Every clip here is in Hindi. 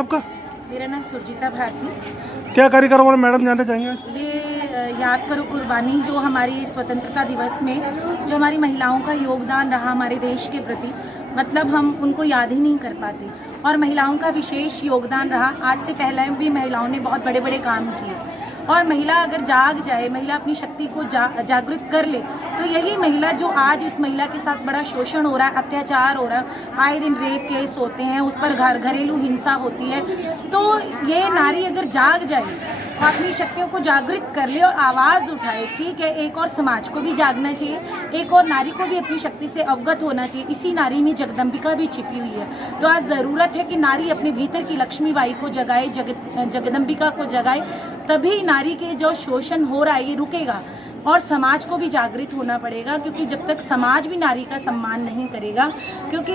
आपका? मेरा नाम सुरजीता भारती। क्या कार्यक्रम है मैडम, जानना चाहेंगे? ये याद करो कुर्बानी, जो हमारी स्वतंत्रता दिवस में जो हमारी महिलाओं का योगदान रहा हमारे देश के प्रति, मतलब हम उनको याद ही नहीं कर पाते। और महिलाओं का विशेष योगदान रहा। आज से पहले भी महिलाओं ने बहुत बड़े बड़े काम किए, और महिला अगर जाग जाए, महिला अपनी शक्ति को जागृत कर ले, तो यही महिला, जो आज इस महिला के साथ बड़ा शोषण हो रहा है, अत्याचार हो रहा है, आए दिन रेप केस होते हैं, उस पर घरेलू हिंसा होती है, तो ये नारी अगर जाग जाए, अपनी शक्तियों को जागृत कर ले और आवाज़ उठाए, ठीक है, एक और समाज को भी जागना चाहिए, एक और नारी को भी अपनी शक्ति से अवगत होना चाहिए। इसी नारी में जगदम्बिका भी छिपी हुई है। तो आज ज़रूरत है कि नारी अपने भीतर की लक्ष्मीबाई को जगाए, जगदम्बिका को जगाए, तभी नारी के जो शोषण हो रहा है ये रुकेगा। और समाज को भी जागृत होना पड़ेगा, क्योंकि जब तक समाज भी नारी का सम्मान नहीं करेगा, क्योंकि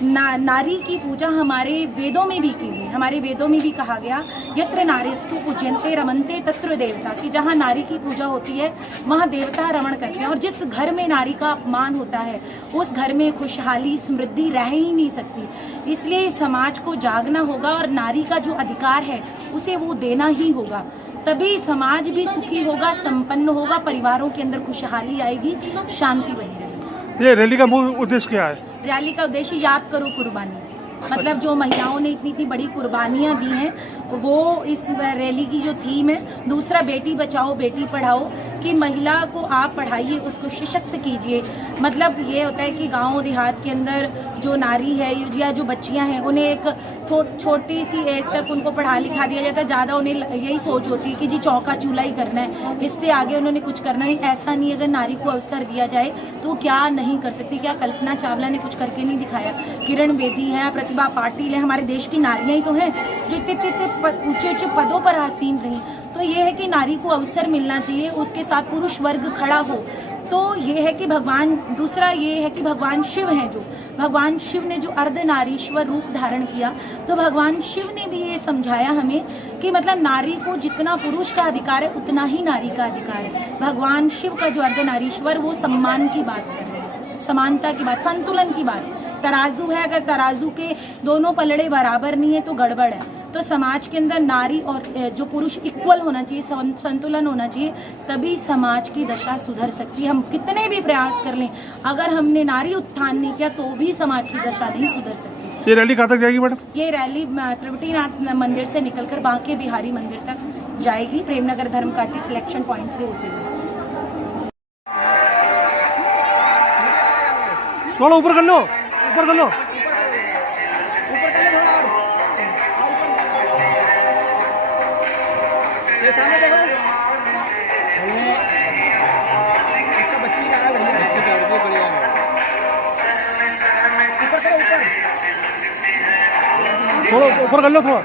नारी की पूजा हमारे वेदों में भी की गई। हमारे वेदों में भी कहा गया, यत्र नारीस्तु पूज्यन्ते रमन्ते तत्र देवता, कि जहाँ नारी की पूजा होती है वहाँ देवता रमण करते हैं। और जिस घर में नारी का अपमान होता है उस घर में खुशहाली समृद्धि रह ही नहीं सकती। इसलिए समाज को जागना होगा और नारी का जो अधिकार है उसे वो देना ही होगा, तभी समाज भी सुखी होगा, संपन्न होगा, परिवारों के अंदर खुशहाली आएगी, शांति बनी रहेगी। ये रैली का मूल उद्देश्य क्या है? रैली का उद्देश्य याद करो कुर्बानी, मतलब जो महिलाओं ने इतनी बड़ी कुर्बानियाँ दी हैं, वो इस रैली की जो थीम है। दूसरा, बेटी बचाओ बेटी पढ़ाओ, कि महिला को आप पढ़ाइए, उसको सशक्त कीजिए। मतलब ये होता है कि गांव देहात के अंदर जो नारी है या जो बच्चियां हैं, उन्हें एक छोटी सी एज तक उनको पढ़ा लिखा दिया जाता है। ज़्यादा उन्हें यही सोच होती है कि जी चौका चूल्हा ही करना है, इससे आगे उन्होंने कुछ करना नहीं। ऐसा नहीं, अगर नारी को अवसर दिया जाए तो क्या नहीं कर सकती। क्या कल्पना चावला ने कुछ करके नहीं दिखाया? किरण बेदी है, प्रतिभा पाटिल है, हमारे देश की नारियाँ ही तो हैं जो इतने ऊंचे ऊंचे पदों पर आसीन रहीं। तो ये है कि नारी को अवसर मिलना चाहिए, उसके साथ पुरुष वर्ग खड़ा हो। तो ये है कि दूसरा ये है कि भगवान शिव हैं, जो भगवान शिव ने जो अर्धनारीश्वर रूप धारण किया, तो भगवान शिव ने भी ये समझाया हमें कि मतलब नारी को जितना पुरुष का अधिकार है उतना ही नारी का अधिकार है। भगवान शिव का जो अर्धनारीश्वर, वो सम्मान की बात कर रहे हैं, समानता की बात, संतुलन की बात। तराजू है, अगर तराजू के दोनों पलड़े बराबर नहीं है तो गड़बड़ है। तो समाज के अंदर नारी और जो पुरुष इक्वल होना चाहिए, संतुलन होना चाहिए, तभी समाज की दशा सुधर सकती है। हम कितने भी प्रयास कर लें, अगर हमने नारी उत्थान नहीं किया तो भी समाज की दशा नहीं सुधर सकती। ये रैली कहाँ तक जाएगी मैडम? ये रैली त्रिवटीनाथ मंदिर से निकलकर बांके बिहारी मंदिर तक जाएगी, प्रेमनगर धर्मकाठी सिलेक्शन पॉइंट से होती हुई। थोड़ा ऊपर कर लो, ऊपर कर लो। ये सामने देखो, इसका बच्ची का है, बढ़िया बच्ची का है, बढ़िया है। ऊपर करो, ऊपर थोड़ा ऊपर कर लो थोड़ा।